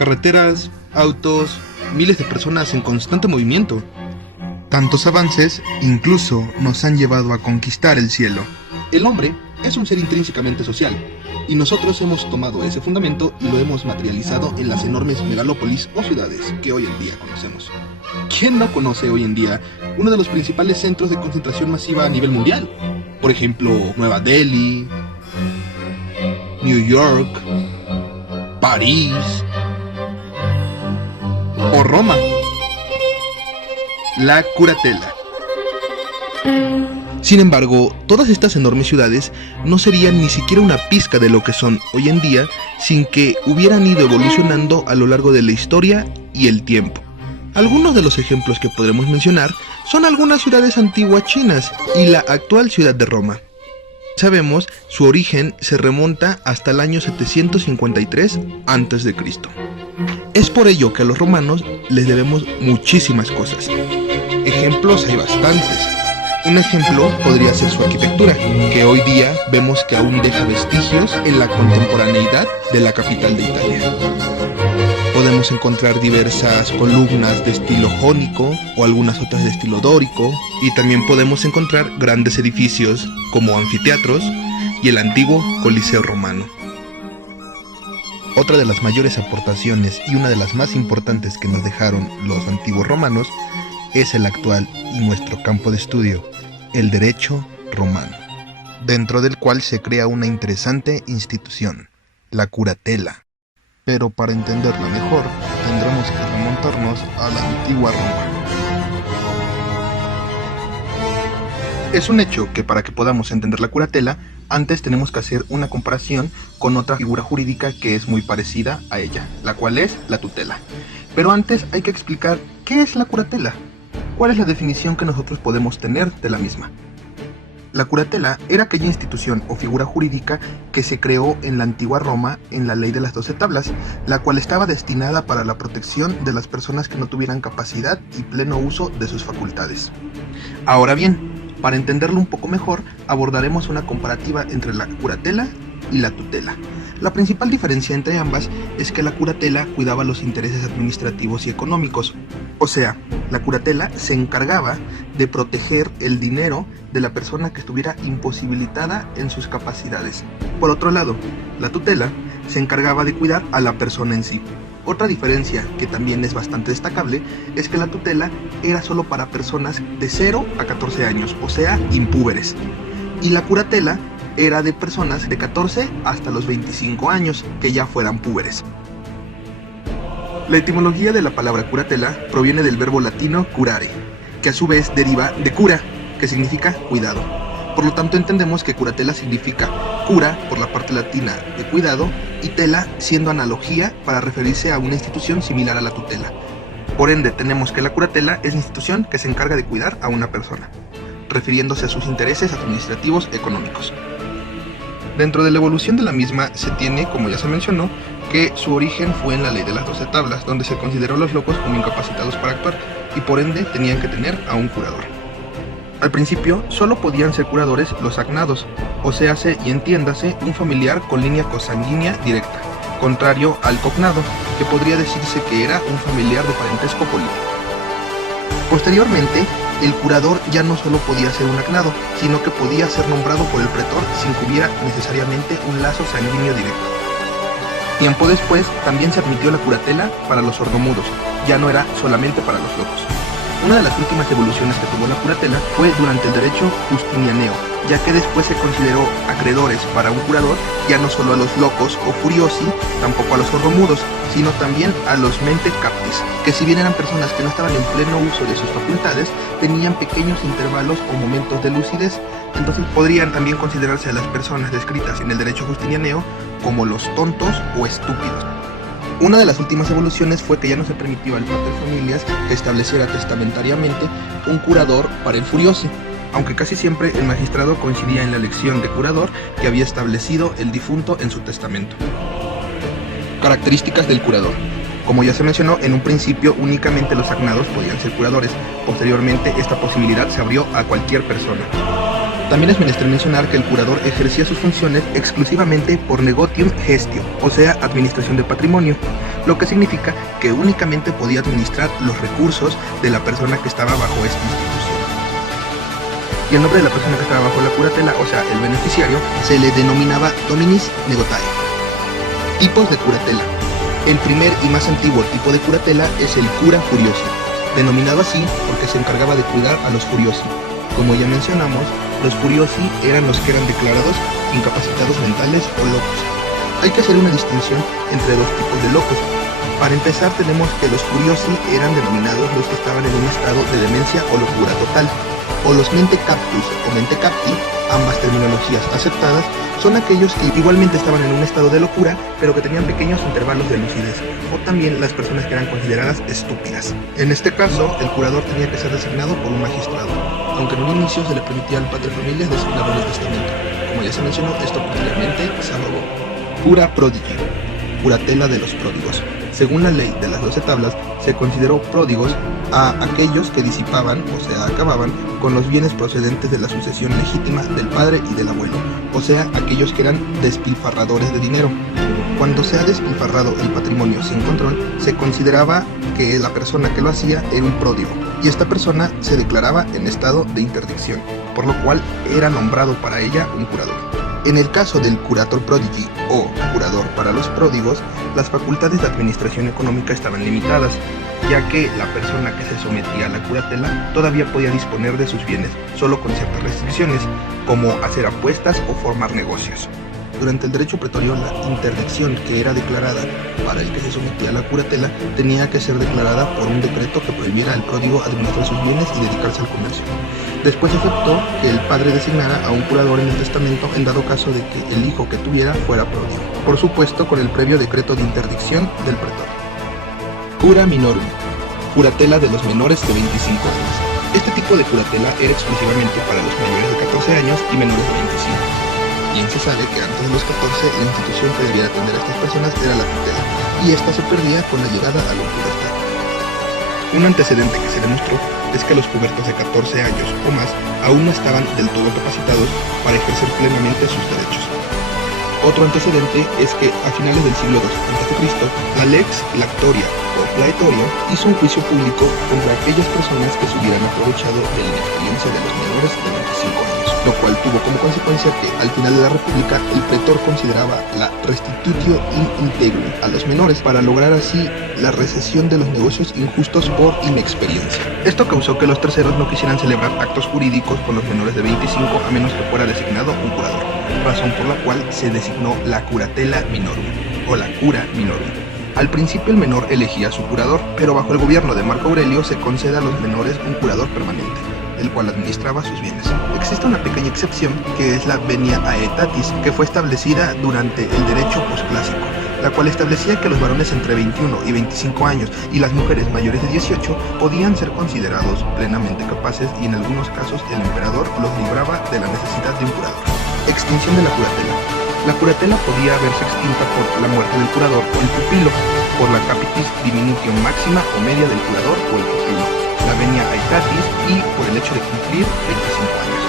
Carreteras, autos, miles de personas en constante movimiento. Tantos avances incluso nos han llevado a conquistar el cielo. El hombre es un ser intrínsecamente social, y nosotros hemos tomado ese fundamento y lo hemos materializado en las enormes megalópolis o ciudades que hoy en día conocemos. ¿Quién no conoce hoy en día uno de los principales centros de concentración masiva a nivel mundial? Por ejemplo, Nueva Delhi, New York, París o Roma. La curatela. Sin embargo, todas estas enormes ciudades no serían ni siquiera una pizca de lo que son hoy en día sin que hubieran ido evolucionando a lo largo de la historia y el tiempo. Algunos de los ejemplos que podremos mencionar son algunas ciudades antiguas chinas y la actual ciudad de Roma. Sabemos, su origen se remonta hasta el año 753 a.C. Es por ello que a los romanos les debemos muchísimas cosas. Ejemplos hay bastantes. Un ejemplo podría ser su arquitectura, que hoy día vemos que aún deja vestigios en la contemporaneidad de la capital de Italia. Podemos encontrar diversas columnas de estilo jónico o algunas otras de estilo dórico, y también podemos encontrar grandes edificios como anfiteatros y el antiguo Coliseo romano. Otra de las mayores aportaciones y una de las más importantes que nos dejaron los antiguos romanos es el actual y nuestro campo de estudio, el derecho romano, dentro del cual se crea una interesante institución, la curatela. Pero para entenderla mejor, tendremos que remontarnos a la antigua Roma. Es un hecho que para que podamos entender la curatela, antes tenemos que hacer una comparación con otra figura jurídica que es muy parecida a ella, la cual es la tutela. Pero antes hay que explicar qué es la curatela. ¿Cuál es la definición que nosotros podemos tener de la misma? La curatela era aquella institución o figura jurídica que se creó en la antigua Roma en la ley de las 12 tablas, la cual estaba destinada para la protección de las personas que no tuvieran capacidad y pleno uso de sus facultades. Ahora bien, para entenderlo un poco mejor, abordaremos una comparativa entre la curatela y la tutela. La principal diferencia entre ambas es que la curatela cuidaba los intereses administrativos y económicos. O sea, la curatela se encargaba de proteger el dinero de la persona que estuviera imposibilitada en sus capacidades. Por otro lado, la tutela se encargaba de cuidar a la persona en sí. Otra diferencia que también es bastante destacable es que la tutela era solo para personas de 0 a 14 años, o sea, impúberes. Y la curatela era de personas de 14 hasta los 25 años, que ya fueran púberes. La etimología de la palabra curatela proviene del verbo latino curare, que a su vez deriva de cura, que significa cuidado. Por lo tanto entendemos que curatela significa cura por la parte latina de cuidado y tela siendo analogía para referirse a una institución similar a la tutela. Por ende tenemos que la curatela es la institución que se encarga de cuidar a una persona, refiriéndose a sus intereses administrativos económicos. Dentro de la evolución de la misma se tiene, como ya se mencionó, que su origen fue en la ley de las 12 tablas, donde se consideró a los locos como incapacitados para actuar y por ende tenían que tener a un curador. Al principio solo podían ser curadores los agnados, o séase y entiéndase un familiar con línea consanguínea directa, contrario al cognado, que podría decirse que era un familiar de parentesco político. Posteriormente, el curador ya no solo podía ser un agnado, sino que podía ser nombrado por el pretor sin que hubiera necesariamente un lazo sanguíneo directo. Tiempo después, también se admitió la curatela para los sordomudos, ya no era solamente para los locos. Una de las últimas evoluciones que tuvo la curatela fue durante el derecho justinianeo, ya que después se consideró acreedores para un curador ya no solo a los locos o furiosi, tampoco a los sordomudos, sino también a los mente captis, que si bien eran personas que no estaban en pleno uso de sus facultades, tenían pequeños intervalos o momentos de lucidez, entonces podrían también considerarse a las personas descritas en el derecho justinianeo como los tontos o estúpidos. Una de las últimas evoluciones fue que ya no se permitió al pater familias que estableciera testamentariamente un curador para el furiosi, aunque casi siempre el magistrado coincidía en la elección de curador que había establecido el difunto en su testamento. Características del curador. Como ya se mencionó, en un principio únicamente los agnados podían ser curadores. Posteriormente esta posibilidad se abrió a cualquier persona. También es menester mencionar que el curador ejercía sus funciones exclusivamente por negotium gestio, o sea, administración de patrimonio, lo que significa que únicamente podía administrar los recursos de la persona que estaba bajo esta institución. Y el nombre de la persona que estaba bajo la curatela, o sea, el beneficiario, se le denominaba dominis negotae. Tipos de curatela. El primer y más antiguo tipo de curatela es el cura furiosi, denominado así porque se encargaba de cuidar a los furiosi. Como ya mencionamos, los furiosi eran los que eran declarados incapacitados mentales o locos. Hay que hacer una distinción entre dos tipos de locos. Para empezar, tenemos que los furiosi eran denominados los que estaban en un estado de demencia o locura total, o los mente captus o mente capti, ambas terminologías aceptadas, son aquellos que igualmente estaban en un estado de locura, pero que tenían pequeños intervalos de lucidez, o también las personas que eran consideradas estúpidas. En este caso, el curador tenía que ser designado por un magistrado, aunque en un inicio se le permitía al padre de familia designarlo en el testamento. Como ya se mencionó, esto posteriormente se arrogó. Cura prodigi, curatela de los pródigos. Según la ley de las 12 tablas, se consideró pródigos a aquellos que disipaban, o sea, acababan con los bienes procedentes de la sucesión legítima del padre y del abuelo, o sea, aquellos que eran despilfarradores de dinero. Cuando se ha despilfarrado el patrimonio sin control, se consideraba que la persona que lo hacía era un pródigo, y esta persona se declaraba en estado de interdicción, por lo cual era nombrado para ella un curador. En el caso del curator prodigi o curador para los pródigos, las facultades de administración económica estaban limitadas, ya que la persona que se sometía a la curatela todavía podía disponer de sus bienes, solo con ciertas restricciones, como hacer apuestas o formar negocios. Durante el derecho pretorio, la interdicción que era declarada para el que se sometía a la curatela tenía que ser declarada por un decreto que prohibiera al pródigo administrar sus bienes y dedicarse al comercio. Después aceptó que el padre designara a un curador en el testamento en dado caso de que el hijo que tuviera fuera pródigo, por supuesto con el previo decreto de interdicción del pretor. Cura minorum, curatela de los menores de 25 años. Este tipo de curatela era exclusivamente para los mayores de 14 años y menores de 25. Bien se sabe que antes de los 14 la institución que debía atender a estas personas era la tutela, y esta se perdía con la llegada a la pubertad. Un antecedente que se demostró es que los pubertos de 14 años o más aún no estaban del todo capacitados para ejercer plenamente sus derechos. Otro antecedente es que a finales del siglo II a.C., la Lex Lactoria o Praetorio hizo un juicio público contra aquellas personas que se hubieran aprovechado de la inexperiencia de los menores de 25 años, lo cual tuvo como consecuencia que al final de la República el pretor consideraba la restitutio in integrum a los menores para lograr así la recesión de los negocios injustos por inexperiencia. Esto causó que los terceros no quisieran celebrar actos jurídicos con los menores de 25 a menos que fuera designado un curador, razón por la cual se designó la curatela minorum o la cura minorum. Al principio el menor elegía a su curador, pero bajo el gobierno de Marco Aurelio se concede a los menores un curador permanente, el cual administraba sus bienes. Existe una pequeña excepción que es la venia aetatis, que fue establecida durante el derecho posclásico, la cual establecía que los varones entre 21 y 25 años y las mujeres mayores de 18 podían ser considerados plenamente capaces y en algunos casos el emperador los libraba de la necesidad de un curador. Extinción de la curatela. La curatela podía verse extinta por la muerte del curador o el pupilo, por la capitis diminutio máxima o media del curador o el pupilo, la venia aetatis y por el hecho de cumplir 25 años.